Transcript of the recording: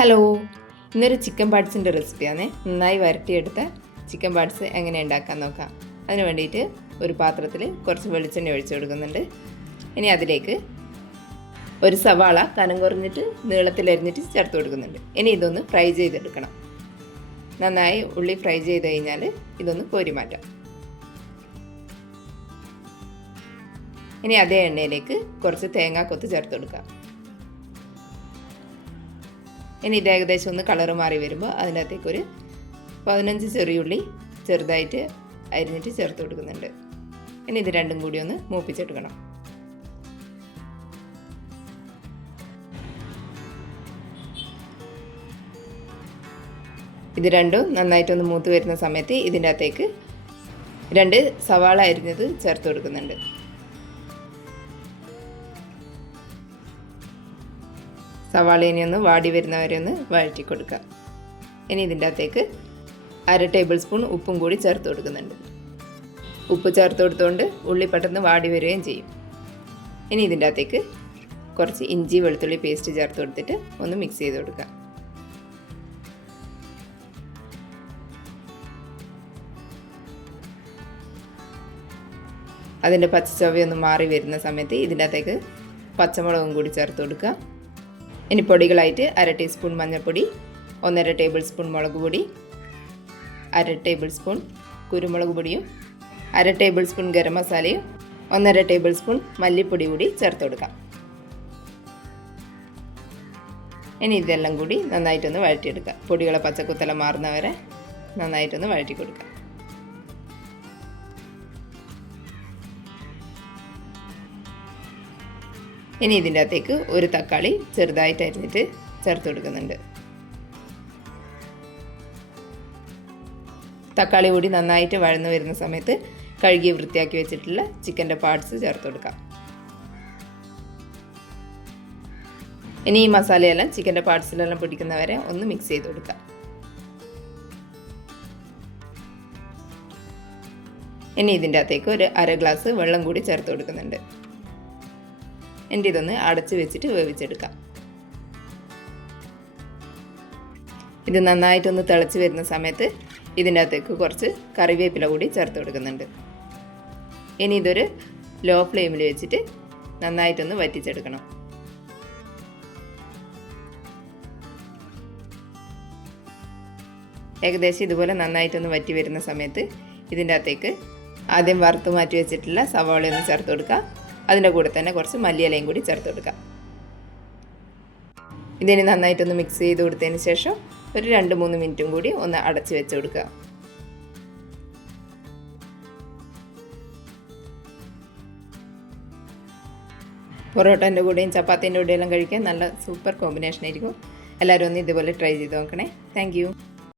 Hello ഇന്നൊരു chicken പാർട്സിന്റെ റെസിപ്പിയാണ് നന്നായി വരട്ടിയെടുത്ത ചിക്കൻ പാർട്സ് എങ്ങനെ ഉണ്ടാക്കാൻ നോക്കാം. അതിന് വേണ്ടിയിട്ട് ഒരു പാത്രത്തിൽ കുറച്ച് വെളിച്ചെണ്ണ ഒഴിച്ചു കൊടുക്കുന്നുണ്ട്. ഇനി അതിലേക്ക് ഒരു സവാള കനം കുറഞ്ഞിട്ട് നീളത്തിൽ നീളത്തിലരിഞ്ഞിട്ട് ചേർത്ത് കൊടുക്കുന്നുണ്ട്. ഇനി ഇതൊന്ന് ഫ്രൈ ചെയ്തെടുക്കണം. നന്നായി ഉള്ളി ഫ്രൈ ചെയ്ത് കഴിഞ്ഞാൽ ഇതൊന്ന് കോരി മാറ്റാം. ഇനി അതേ എണ്ണയിലേക്ക് കുറച്ച് തേങ്ങാക്കൊത്ത് ചേർത്ത് കൊടുക്കാം. ഇനി ഇത് ഏകദേശം ഒന്ന് കളറ് മാറി വരുമ്പോൾ അതിനകത്തേക്ക് ഒരു പതിനഞ്ച് ചെറിയുള്ളി ചെറുതായിട്ട് അരിഞ്ഞിട്ട് ചേർത്ത് കൊടുക്കുന്നുണ്ട്. ഇനി ഇത് രണ്ടും കൂടി ഒന്ന് മൂപ്പിച്ചെടുക്കണം. ഇത് രണ്ടും നന്നായിട്ടൊന്ന് മൂത്ത് വരുന്ന സമയത്ത് ഇതിന്റെ അകത്തേക്ക് രണ്ട് സവാള അരിഞ്ഞത് ചേർത്ത് കൊടുക്കുന്നുണ്ട്. സവാള ഇനി ഒന്ന് വാടി വരുന്നവരെ ഒന്ന് വഴറ്റി കൊടുക്കുക ഇനി ഇതിന്റെ അകത്തേക്ക് അര ടേബിൾ സ്പൂൺ ഉപ്പും കൂടി ചേർത്ത് കൊടുക്കുന്നുണ്ട്. ഉപ്പ് ചേർത്ത് കൊടുത്തുകൊണ്ട് ഉള്ളി പെട്ടെന്ന് വാടി വരികയും ചെയ്യും. ഇനി ഇതിന്റെ അകത്തേക്ക് കുറച്ച് ഇഞ്ചി വെളുത്തുള്ളി പേസ്റ്റ് ചേർത്ത് കൊടുത്തിട്ട് ഒന്ന് മിക്സ് ചെയ്ത് കൊടുക്കുക. അതിന്റെ പച്ചച്ചവയൊന്ന് മാറി വരുന്ന സമയത്ത് ഇതിന്റെ അകത്തേക്ക് പച്ചമുളകും കൂടി ചേർത്ത് കൊടുക്കുക. ഇനി പൊടികളായിട്ട് അര ടീസ്പൂൺ മഞ്ഞൾപ്പൊടി ഒന്നര ടേബിൾ സ്പൂൺ മുളക് പൊടി അര ടേബിൾ സ്പൂൺ കുരുമുളക് പൊടിയും അര ടേബിൾ സ്പൂൺ ഗരം മസാലയും ഒന്നര ടേബിൾ സ്പൂൺ മല്ലിപ്പൊടി കൂടി ചേർത്ത് കൊടുക്കാം. ഇനി ഇതെല്ലാം കൂടി നന്നായിട്ടൊന്ന് വഴറ്റിയെടുക്കുക പൊടികളെ പച്ചക്കുത്തല മാറുന്നവരെ നന്നായിട്ടൊന്ന് വഴറ്റി കൊടുക്കുക ഇനി ഇതിന്റെ അകത്തേക്ക് ഒരു തക്കാളി ചെറുതായിട്ട് അരിഞ്ഞിട്ട് ചേർത്ത് കൊടുക്കുന്നുണ്ട്. തക്കാളി കൂടി നന്നായിട്ട് വഴന്നു വരുന്ന സമയത്ത് കഴുകി വൃത്തിയാക്കി വെച്ചിട്ടുള്ള ചിക്കന്റെ പാർട്സ് ചേർത്ത് കൊടുക്കാം. ഇനി ഈ മസാലയെല്ലാം ചിക്കന്റെ പാർട്സിലെല്ലാം പിടിക്കുന്നവരെ ഒന്ന് മിക്സ് ചെയ്ത് കൊടുക്കാം. ഇനി ഇതിന്റെ അകത്തേക്ക് ഒരു അര ഗ്ലാസ് വെള്ളം കൂടി ചേർത്ത് കൊടുക്കുന്നുണ്ട്. എന്റെ ഇതൊന്ന് അടച്ചു വെച്ചിട്ട് വേവിച്ചെടുക്കാം. ഇത് നന്നായിട്ടൊന്ന് തിളച്ച് വരുന്ന സമയത്ത് ഇതിന്റെ അകത്തേക്ക് കുറച്ച് കറിവേപ്പില കൂടി ചേർത്ത് കൊടുക്കുന്നുണ്ട്. ഇനി ഇതൊരു ലോ ഫ്ലെയിമിൽ വെച്ചിട്ട് നന്നായിട്ടൊന്ന് വറ്റിച്ചെടുക്കണം. ഏകദേശം ഇതുപോലെ നന്നായിട്ടൊന്ന് വറ്റി വരുന്ന സമയത്ത് ഇതിന്റെ അകത്തേക്ക് ആദ്യം വറുത്ത് മാറ്റി വെച്ചിട്ടുള്ള സവാളയൊന്ന് ചേർത്ത് കൊടുക്കുക അതിന്റെ കൂടെ തന്നെ കുറച്ച് മല്ലിയിലയും കൂടി ചേർത്ത് കൊടുക്കാം. ഇതിന് നന്നായിട്ടൊന്ന് മിക്സ് ചെയ്ത് കൊടുത്തതിന് ശേഷം ഒരു രണ്ട് മൂന്ന് മിനിറ്റും കൂടി ഒന്ന് അടച്ച് വെച്ച് കൊടുക്കുക. പൊറോട്ടന്റെ കൂടെയും ചപ്പാത്തിന്റെ കൂടെയെല്ലാം കഴിക്കാൻ നല്ല സൂപ്പർ കോമ്പിനേഷൻ ആയിരിക്കും. എല്ലാവരും ഒന്ന് ഇതുപോലെ ട്രൈ ചെയ്ത് നോക്കണേ. താങ്ക്